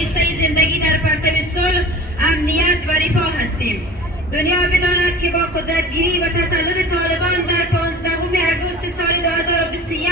شایسته زندگی در پرتو صلح، امنیت و رفاه هستیم. دنیا بداند که با قدرتگیری و تسلط طالبان در 15 اگوست سال 2021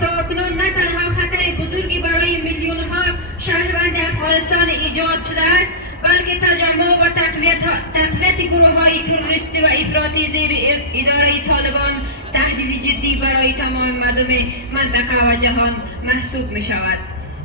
تا اکنون نه تنها خطر بزرگی برای میلیون ها شهروند افغانستان ایجاد شده است، بلکه تجمع و تقویت گروه های تروریستی و افراطی زیر اداره طالبان تهدید جدی برای تمام مردم منطقه و جهان محسوب می شود.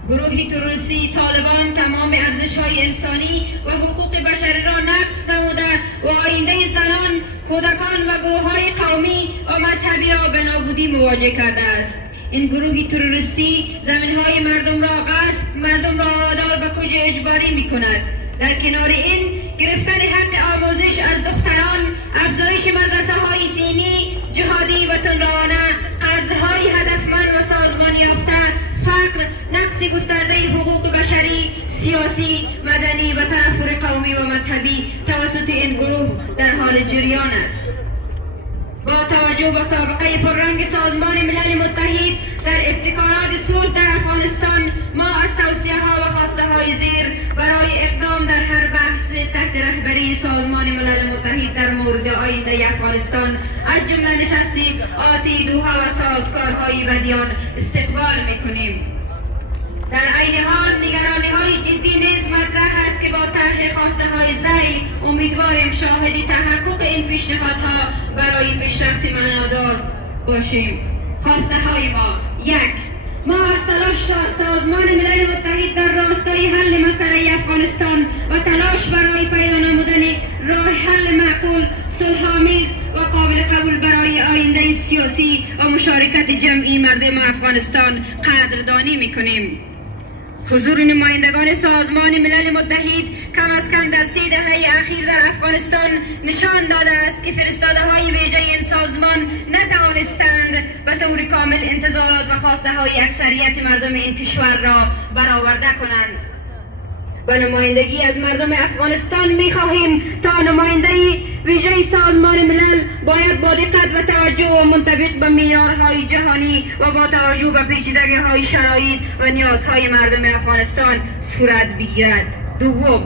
گروه تروریستی طالبان تمام ارزش‌های انسانی و حقوق بشری را نقض نموده و آینده زنان، کودکان و گروه‌های قومی و مذهبی را به نابودی مواجه کرده است. این گروه تروریستی زمین‌های مردم را غصب، مردم را وادار به کوچ اجباری می‌کند. در کنار این، گرفتن حق آموزش از دختران، افزایش مدرسه‌های دینی، جهادی و تندروانه، قرض‌های هدفمند و سازمان یافته، فقر، نقص گسترده حقوق بشری، سیاسی، مدنی و تنفر قومی و مذهبی توسط این گروه در حال جریان است. با توجه به سابقه پررنگ سازمان ملل متحد در ابتکارات صلح در افغانستان، ما از توصیه ها و خواسته های زیر برای اقدام در هر بحث تحت رهبری سازمان ملل متحد در مورد آینده افغانستان از جمله نشستی آتی دوحه و سازگارهای بدیان استقبال میکنیم. در عین حال نگرانی های جدی نیز مطرح است که با طرح خواسته های زیر امیدواریم شاهد تحقق این پیشنهادها برای پیشرفت معنادار باشیم. خواسته های ما: 1. ما از تلاش سازمان ملل متحد در راستای حل مسئله افغانستان و تلاش برای پیدا نمودن راه حل معقول، صلح‌آمیز و قابل قبول برای آینده سیاسی و مشارکت جمعی مردم افغانستان قدردانی می‌کنیم. حضور نمایندگان سازمان ملل متحد کم از کم در 3 دهه اخیر در افغانستان نشان داده است که فرستاده های ویژه این سازمان نتوانستند به طور کامل انتظارات و خواسته های اکثریت مردم این کشور را برآورده کنند. با نمایندگی از مردم افغانستان می خواهیم تا نماینده ویژه سازمان ملل باید با دقت و توجه و منطبق به معیارهای جهانی و با توجه به پیچیدگی‌های شرایط و نیازهای مردم افغانستان صورت بگیرد. 2.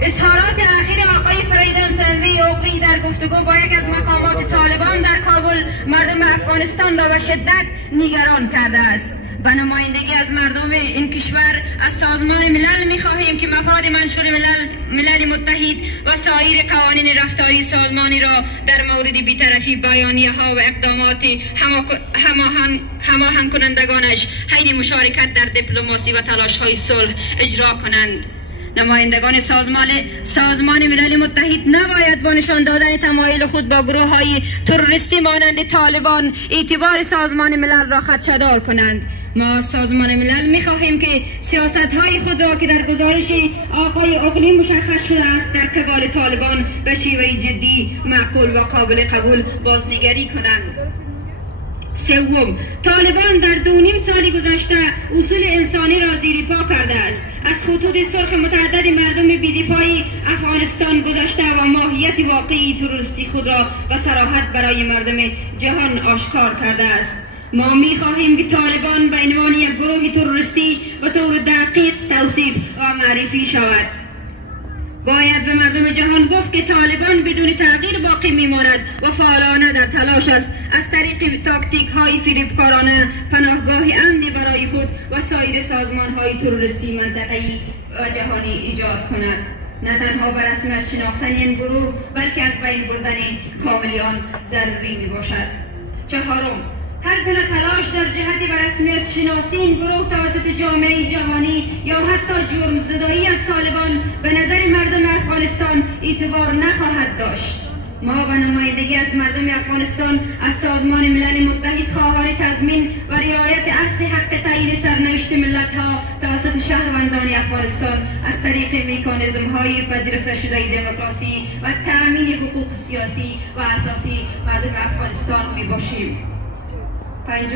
اظهارات اخیر آقای فریدون سنوی اوقی در گفتگو با یک از مقامات طالبان در کابل مردم افغانستان را به شدت نگران کرده است. به نمایندگی از مردم این کشور از سازمان ملل می خواهیم که مفاد منشور ملل متحد و سایر قوانین رفتاری سازمانی را در مورد بی‌طرفی، بیانیه ها و اقدامات هماهنگ کنندگانش حین مشارکت در دیپلماسی و تلاش های صلح اجرا کنند. نمایندگان سازمان ملل متحد نباید با نشان دادن تمایل خود با گروه های تروریستی مانند طالبان اعتبار سازمان ملل را خدشه‌دار کنند. ما از سازمان ملل می خواهیم که سیاست های خود را که در گزارش آقای اقلی مشخص شده است در قبال طالبان به شیوه جدی، معقول و قابل قبول بازنگری کنند. 3. طالبان در 2.5 سال گذشته اصول انسانی را زیر پا کرده است. از خطوط سرخ متعدد مردم بی‌دفاعی افغانستان گذشته و ماهیت واقعی تروریستی خود را و صراحت برای مردم جهان آشکار کرده است. ما می خواهیم که طالبان به عنوان یک گروه تروریستی به طور دقیق توصیف و معرفی شود. باید به مردم جهان گفت که طالبان بدون تغییر باقی میماند و فعالانه در تلاش است از طریق تاکتیک های فریبکارانه پناهگاه امنی برای خود و سایر سازمان های تروریستی منطقه‌ای و جهانی ایجاد کند. نه تنها به رسمیت شناختن این گروه بلکه از بین بردن کاملیان ضروری می باشد. 4. هرگونه تلاش در جهت به رسمیت شناسی این گروه توسط جامعه جهانی یا حتی جرم زدایی از طالبان به نظر مردم افغانستان اعتبار نخواهد داشت. ما به نمایندگی از مردم افغانستان از سازمان ملل متحد خواهان تضمین و رعایت اصل حق تعیین سرنوشت ملت ها توسط شهروندان افغانستان از طریق مکانیزم های پذیرفته شده دموکراسی و تأمین حقوق سیاسی و اساسی مردم افغانستان می باشیم. 5.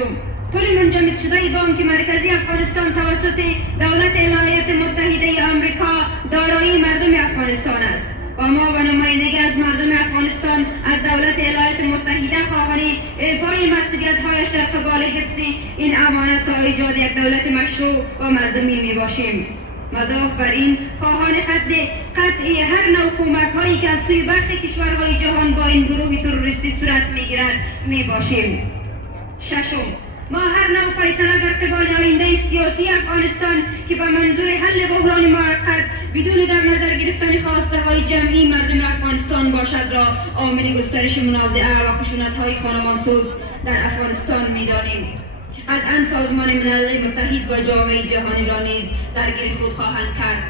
پول منجمد شده بانک مرکزی افغانستان توسط دولت ایالات متحده آمریکا دارایی مردم افغانستان است و ما به نمایندگی از مردم افغانستان از دولت ایالات متحده خواهان ایفای مسئولیت‌هایش در قبال حفظ این امانت تا ایجاد یک دولت مشروع و مردمی می باشیم. مضاف بر این خواهان قطعی هر نوع کمک‌هایی که از سوی برخی کشورهای جهان با این گروه تروریستی صورت می‌گیرد میباشیم. ششم، ما هر نوع فیصله در قبال آینده سیاسی افغانستان که به منظور حل بحران موقت بدون در نظر گرفتن خواسته‌های جمعی مردم افغانستان باشد را عامل گسترش منازعه و خشونت‌های خانمانسوز در افغانستان می‌دانیم. قطعاً سازمان ملل متحد و جامعه جهانی را نیز درگیر خود خواهند کرد.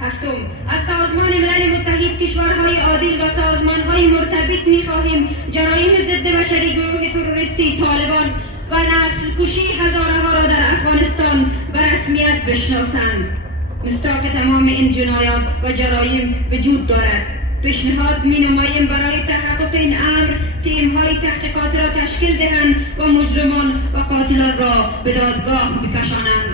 هفتم، از سازمان ملل متحد، کشورهای عادل و سازمان‌های مرتبط می‌خواهیم جرایم ضد بشری گروه تروریستی طالبان و نسل کشی هزارها را در افغانستان به رسمیت بشناسند. مصداق تمام این جنایات و جرایم وجود دارد. پیشنهاد می‌نماییم برای تحقق این امر تیم‌های تحقیقات را تشکیل دهند و مجرمان و قاتلان را به دادگاه بکشانند.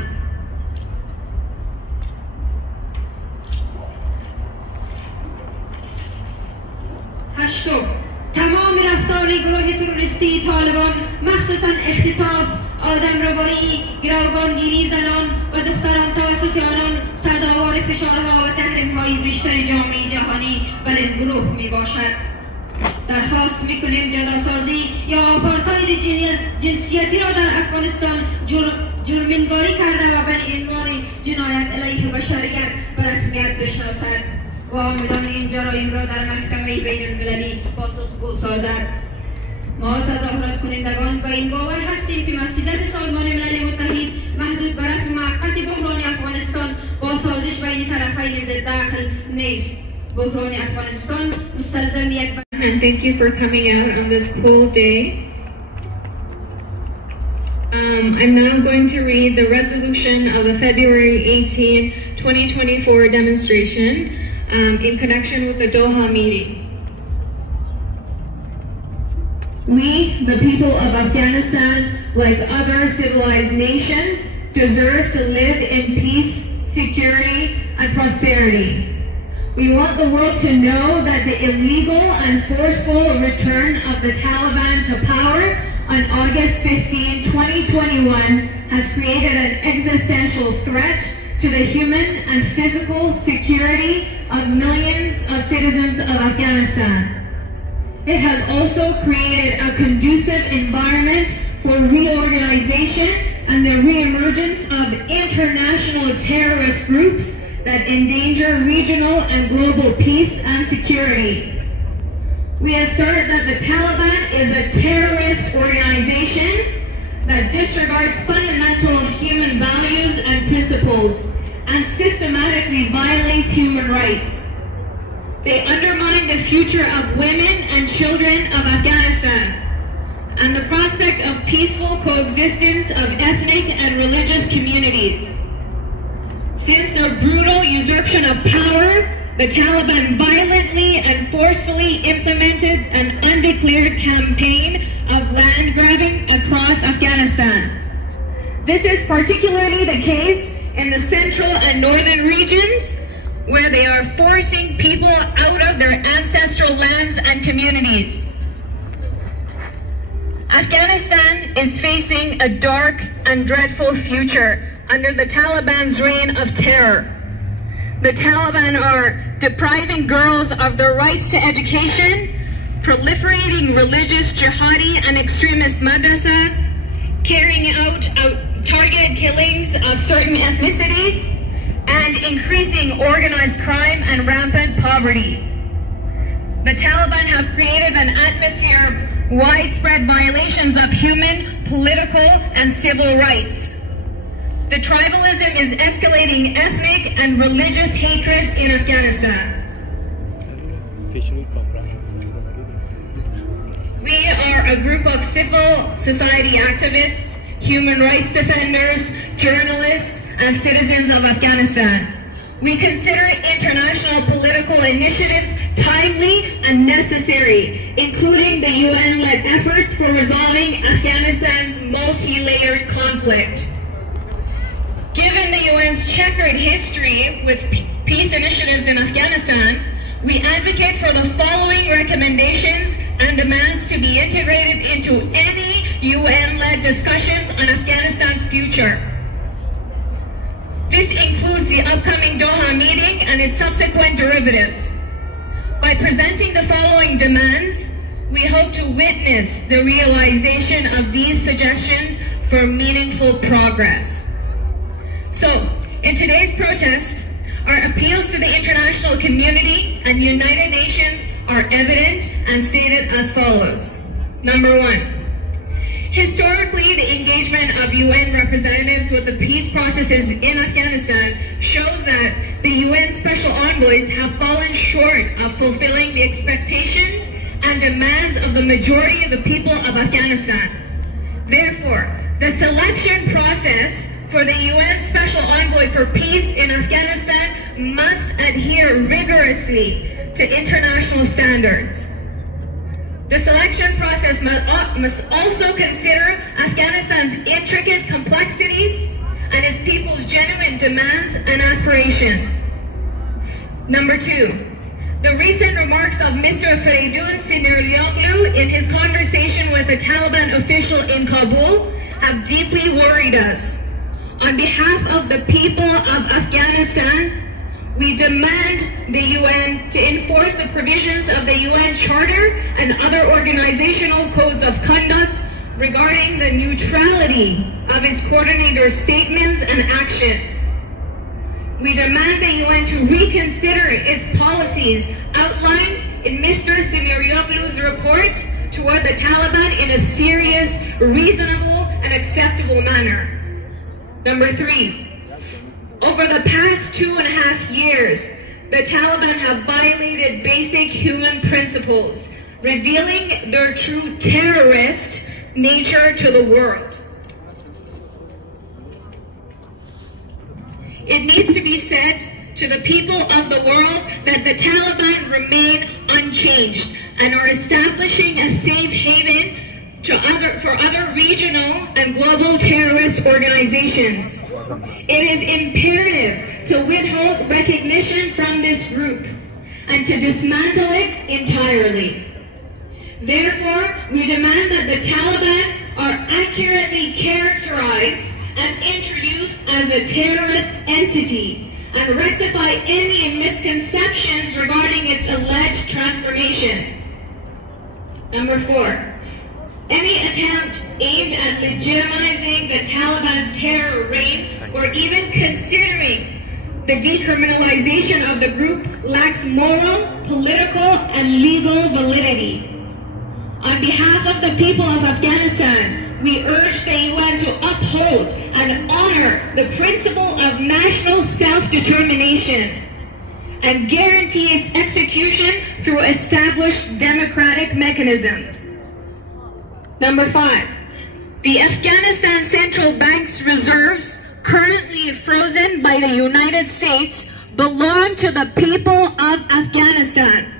هشتم، تمام رفتار گروه تروریستی طالبان، مخصوصاً اختطاف، آدمربایی، گروگانگیری زنان و دختران توسط آنان سزاوار فشارها و تحریم‌های بیشتر جامعه جهانی بر این گروه میباشد. درخواست میکنیم جداسازی یا آپارتاید جنسیتی را در افغانستان جرم‌نگاری کرده و به عنوان جنایت علیه بشریت به رسمیت بشناسد و عاملان این جرایم را در محکمه بین المللی پاسخگو سازد. ما تظاهرات کنندگان به این باور هستیم که مسئولیت سازمان ملل متحد محدود به رفع موقت بحران افغانستان با سازش بین طرفین ضد داخل نیست. بحران افغانستان مستلزم یک And thank you for coming out on this cold day. I'm now going to read the resolution of the February 18, 2024 demonstration in connection with the Doha meeting. We, the people of Afghanistan, like other civilized nations, deserve to live in peace, security, and prosperity. We want the world to know that the illegal and forceful return of the Taliban to power on August 15, 2021 has created an existential threat to the human and physical security of millions of citizens of Afghanistan. It has also created a conducive environment for reorganization and the reemergence of international terrorist groups that endanger regional and global peace and security. We assert that the Taliban is a terrorist organization that disregards fundamental human values and principles and systematically violates human rights. They undermine the future of women and children of Afghanistan and the prospect of peaceful coexistence of ethnic and religious communities. Since their brutal usurpation of power, the Taliban violently and forcefully implemented an undeclared campaign of land grabbing across Afghanistan. This is particularly the case in the central and northern regions, where they are forcing people out of their ancestral lands and communities. Afghanistan is facing a dark and dreadful future under the Taliban's reign of terror. The Taliban are depriving girls of their rights to education, proliferating religious jihadi and extremist madrasas, carrying out targeted killings of certain ethnicities, and increasing organized crime and rampant poverty. The Taliban have created an atmosphere of widespread violations of human, political, and civil rights. The tribalism is escalating ethnic and religious hatred in Afghanistan. We are a group of civil society activists, human rights defenders, journalists, and citizens of Afghanistan. We consider international political initiatives timely and necessary, including the UN-led efforts for resolving Afghanistan's multi-layered conflict. Given the UN's checkered history with peace initiatives in Afghanistan, we advocate for the following recommendations and demands to be integrated into any UN-led discussions on Afghanistan's future. This includes the upcoming Doha meeting and its subsequent derivatives. By presenting the following demands, we hope to witness the realization of these suggestions for meaningful progress. So, in today's protest, our appeals to the international community and United Nations are evident and stated as follows. Number one, historically, the engagement of UN representatives with the peace processes in Afghanistan shows that the UN special envoys have fallen short of fulfilling the expectations and demands of the majority of the people of Afghanistan. Therefore, the selection process for the UN Special Envoy for Peace in Afghanistan must adhere rigorously to international standards. The selection process must also consider Afghanistan's intricate complexities and its people's genuine demands and aspirations. Number two, the recent remarks of Mr. Feridun Sinirlioglu in his conversation with a Taliban official in Kabul have deeply worried us. On behalf of the people of Afghanistan, we demand the UN to enforce the provisions of the UN Charter and other organizational codes of conduct regarding the neutrality of its coordinator statements and actions. We demand the UN to reconsider its policies outlined in Mr. Sinirlioglu's report toward the Taliban in a serious, reasonable, and acceptable manner. Number three, over the past 2.5 years, the Taliban have violated basic human principles, revealing their true terrorist nature to the world. It needs to be said to the people of the world that the Taliban remain unchanged and are establishing a safe haven for other regional and global terrorist organizations. It is imperative to withhold recognition from this group and to dismantle it entirely. Therefore, we demand that the Taliban are accurately characterized and introduced as a terrorist entity and rectify any misconceptions regarding its alleged transformation. Number four, any attempt aimed at legitimizing the Taliban's terror reign or even considering the decriminalization of the group lacks moral, political, and legal validity. On behalf of the people of Afghanistan, we urge the UN to uphold and honor the principle of national self-determination and guarantee its execution through established democratic mechanisms. Number five, the Afghanistan Central Bank's reserves, currently frozen by the United States, belong to the people of Afghanistan.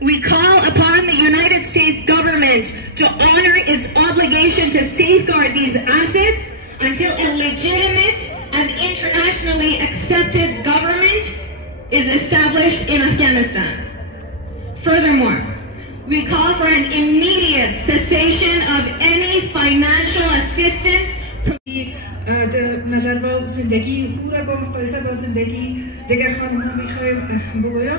We call upon the United States government to honor its obligation to safeguard these assets until a legitimate and internationally accepted government is established in Afghanistan. Furthermore, we call for an immediate cessation of any financial assistance. نظر با زندگی او را با مقایسه با زندگی دیگر خانم‌ها می‌خوایم بگویم.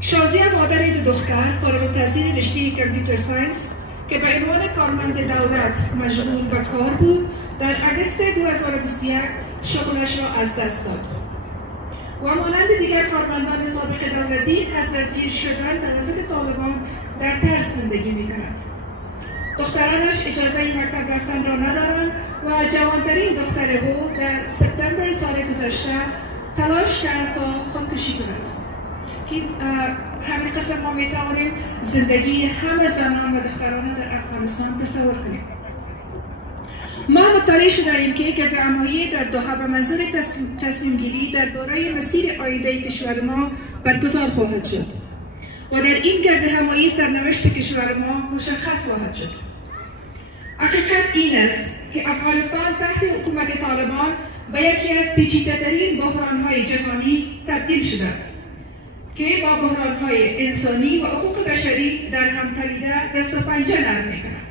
شازیه مادر دو دختر فارغ التحصیل رشته کامپیوتر ساینس که به عنوان کارمند دولت مشغول به کار بود در اگست 2021 شغلش را از دست داد و مانند دیگر کارمندان سابق دولتی از دستگیر شدن توسط طالبان در ترس زندگی می‌کند. دخترانش اجازه مکتب رفتن را ندارند و جوانترین دختر او در سپتامبر سال گذشته تلاش کرد تا خودکشی کند. که همین قسم ما میتوانیم زندگی همه زنان و دختران در افغانستان تصور کنیم. ما مطلع شدیم که گردهمایی در دوحه به منظور تصمیم گیری درباره مسیر آینده کشور ما برگزار خواهد شد و در این گردهمایی سرنوشت کشور ما مشخص خواهد شد. حقیقت این است که افغانستان تحت حکومت طالبان به یکی از پیچیده‌ترین بحران‌های جهانی تبدیل شده که با بحران‌های انسانی و حقوق بشری در هم تنیده دست و پنجه نرم می‌کند.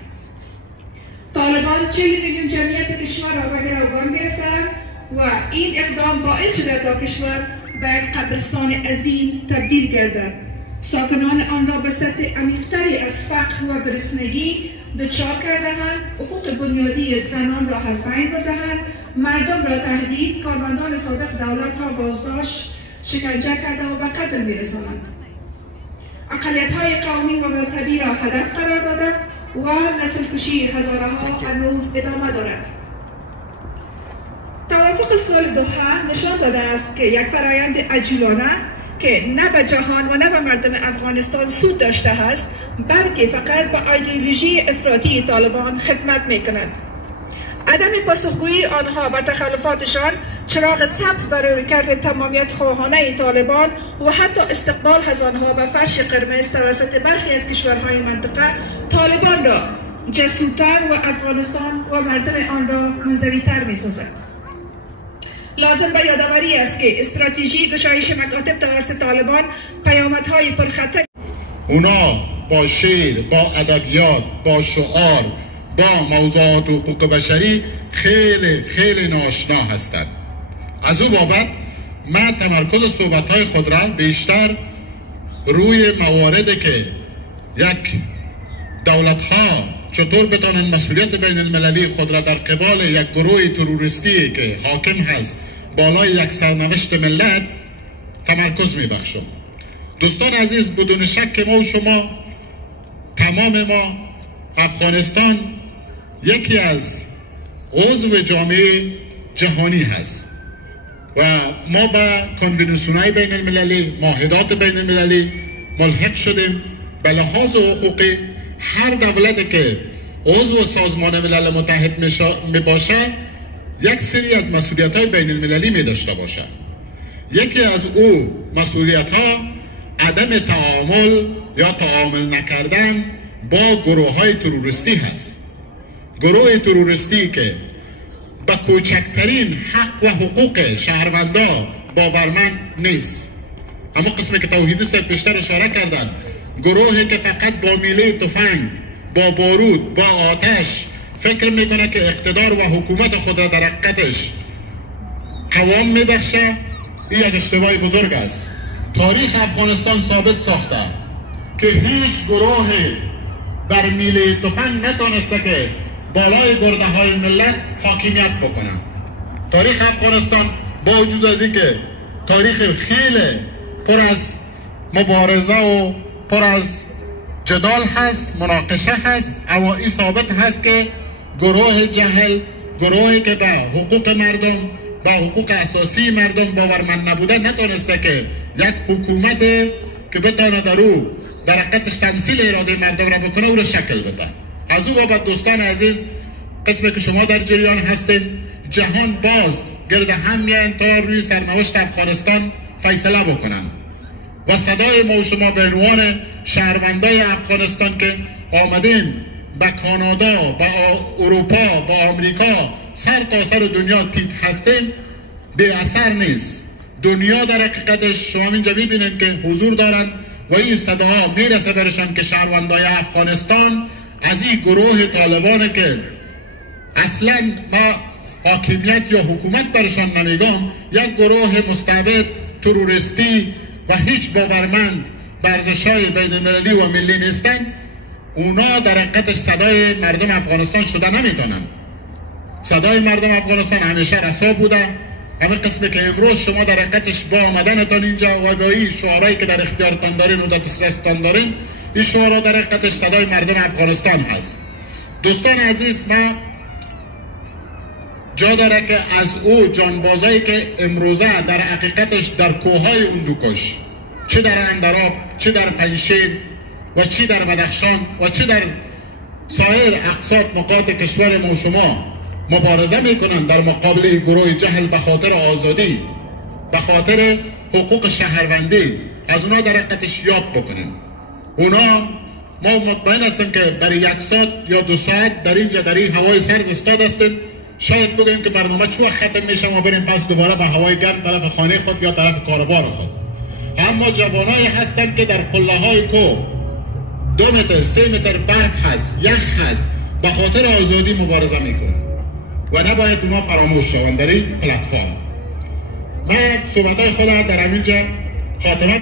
طالبان 40 میلیون جمعیت کشور را به گروگان گرفتند و این اقدام باعث شده تا کشور به یک قبرستان عظیم تبدیل گردد. ساکنان آن را به سطح عمیق‌تری از فقر و گرسنگی دچار کرده‌اند، حقوق بنیادی زنان را از بین برده‌اند، مردم را تهدید، کارمندان صادق دولت را بازداشت، شکنجه کرده و به قتل می‌رسانند. اقلیت‌های قومی و مذهبی را هدف قرار داده و نسل کشی هزارها هنوز ادامه دارد. توافق صلح دوحه نشان داده است که یک فرایند عجولانه که نه به جهان و نه به مردم افغانستان سود داشته است، بلکه فقط به ایدئولوژی افراطی طالبان خدمت می‌کند. عدم پاسخگویی آنها به تخلفاتشان چراغ سبز برای کرد تمامیت خواهانه طالبان و حتی استقبال از آنها به فرش قرمز توسط برخی از کشورهای منطقه طالبان را جسورتر و افغانستان و مردم آن را منزوی‌تر می‌سازد. لازم به یادآوری است که استراتژی گشایش مکاتب توسط طالبان پیامدهای پرخطر اونا با شعر، با ادبیات، با شعار، با موضوعات حقوق بشری خیلی خیلی ناآشنا هستند. از او بابت من تمرکز صحبت‌های خود را بیشتر روی مواردی که یک دولت‌ها چطور بتانند مسئولیت بین المللی خود را در قبال یک گروه تروریستی که حاکم هست بالای یک سرنوشت ملت تمرکز میبخشم. دوستان عزیز، بدون شک ما و شما، تمام ما، افغانستان یکی از عضو جامعه جهانی هست و ما به کنوانسیون‌های بین المللی، معاهدات بین المللی ملحق شدیم. به لحاظ حقوقی هر دولتی که عضو سازمان ملل متحد می باشه یک سری از مسئولیت‌های بین المللی می داشته باشه. یکی از او مسئولیت‌ها عدم تعامل یا تعامل نکردن با گروه‌های تروریستی هست. گروه تروریستی که با کوچکترین حق و حقوق شهروندا باورمند نیست. اما قسمی که توحیدیست پیشتر اشاره کردن، گروهی که فقط با میله تفنگ، با بارود، با آتش فکر میکنه که اقتدار و حکومت خود را در حقیقتش قوام میبخشه، این یک اشتباه بزرگ است. تاریخ افغانستان ثابت ساخته که هیچ گروهی در میله تفنگ نتونسته که بالای گرده های ملت حاکمیت بکنه. تاریخ افغانستان با وجود از این که تاریخ خیلی پر از مبارزه و پر از جدال هست، مناقشه هست، اما این ثابت هست که گروه جهل، گروهی که به حقوق مردم، به حقوق اساسی مردم باورمند نبوده، نتونسته که یک حکومت که بتونه در حقیقتش تمثیل اراده مردم را بکنه او را شکل بده. از او بابت دوستان عزیز، قسمی که شما در جریان هستید، جهان باز گرد هم میان تا روی سرنوشت افغانستان فیصله بکنن و صدای ما و شما به عنوان شهروندای افغانستان که آمدیم به کانادا، به اروپا، به آمریکا، سر تا سر دنیا تیت هستیم، بی اثر نیست. دنیا در حقیقتش شما اینجا میبینید که حضور دارن و این صداها میرسه برشان که شهروندای افغانستان از این گروه طالبان که اصلا ما حاکمیت یا حکومت برشان نمیگم، یک گروه مستبد تروریستی و هیچ باورمند به ارزش‌های بین المللی و ملی نیستن، اونا در حقیقتش صدای مردم افغانستان شده نمیتونن. صدای مردم افغانستان همیشه رسا بوده. همه قسمی که امروز شما در حقیقتش با آمدنتان اینجا و با این شعارهایی که در اختیارتان دارین و در دسترستان دارین، این شعارها در حقیقتش صدای مردم افغانستان هست. دوستان عزیز، ما جا داره که از او جانبازایی که امروزه در حقیقتش در کوههای اندوکش، چه در اندراب، چه در پنجشیر و چه در بدخشان و چه در سایر اقصا نقاط کشور ما و شما مبارزه میکنن در مقابل گروه جهل به خاطر آزادی، به خاطر حقوق شهروندی، از اونا در حقیقتش یاد بکنن. اونا ما مطمئن هستیم که برای 1 ساعت یا 2 ساعت در اینجا در این هوای سرد استاد هستیم، شاید بگوییم که برنامه چوه ختم میشه و بریم پس دوباره به هوای گرم طرف خانه خود یا طرف کاروبار خود. اما جوانایی هستند که در قله های کوه 2 متر 3 متر برف هست، یخ هست، به خاطر آزادی مبارزه میکنن. و نباید اونا فراموش شوند در این پلتفرم. من صحبت‌های خودم در همینجا خاتمه